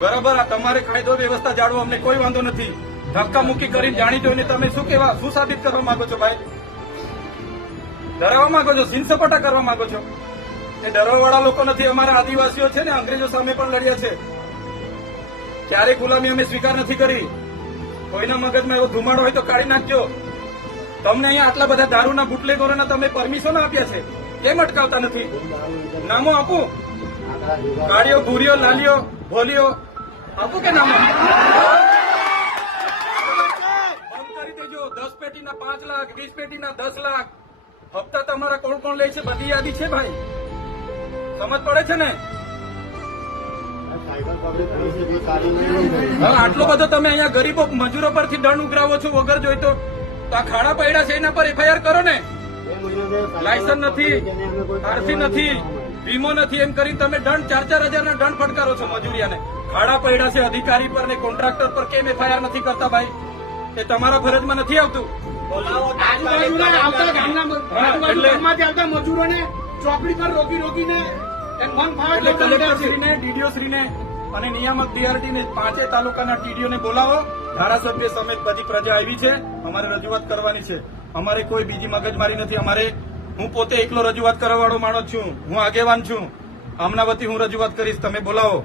બરાબર, આ તમારે કાયદો વ્યવસ્થા જાળવો, અમને કોઈ વાંધો નથી. ધક્કા મુક્કી કરીને જાણી જોઈને તમે શું સાબિત કરવા માંગો છો ભાઈ? ડરાવવા માંગો છો, સીન સપાટા કરવા માંગો છો? એ ડરવાવાળા લોકો નથી. અમારા આદિવાસીઓ છે ને, અંગ્રેજો સામે પણ લડ્યા છે. ક્યારેય ગુલામી અમે સ્વીકાર નથી કરી. કોઈના મગજમાં એવો ધુમાડો હોય તો કાઢી નાખજો. તમને અહીંયા આટલા બધા દારૂના બુટલેગરોના તમે પરમિશન આપ્યા છે, કેમ અટકાવતા નથી? નામો આપું, ગાડીઓ, ભૂરીઓ, લાલીઓ, ભોલીઓ આપું કે નામો? બંધ કરી દેજો. 10 પેટીના 5 લાખ, 20 પેટીના 10 લાખ. હપ્તા તમારા કોણ કોણ લે છે બધી યાદી છે ભાઈ, સમજ પડે છે ને? હવે આટલો બધો તમે અહીંયા ગરીબો મજૂરો પરથી દંડ ઉઘરાવો છો વગર જોઈતો. તો આ ખાડા પડ્યા છે એના પર એફઆઈઆર કરો ને. લાયસન્સ નથી, આરસી નથી, વીમો નથી, એમ કરીને તમે દંડ 4-4 હજારના દંડ ફટકારો છો મજૂરિયાને. ખાડા પડ્યા છે અધિકારી પર ને કોન્ટ્રાક્ટર પર, કેમ એફઆઈઆર નથી કરતા ભાઈ? એ તમારા ફરજમાં નથી આવતું. આવતા મજૂરોને ચોકડી પર રોકીને મન ફાવે કલેક્ટરશ્રીને, ડીડીઓશ્રીને અને નિયામક ડીઆરટીને 5 તાલુકાના ટીડીઓને બોલાવો. ધારાસભ્ય સમેત બધી પ્રજા આવી છે, અમારે રજૂઆત કરવાની છે. અમારે કોઈ બીજી મગજમારી નથી. હું પોતે એકલો રજૂઆત કરવા વાળો માણસ છું, હું આગેવાન છું. આમના વતી હું રજૂઆત કરીશ, તમે બોલાવો.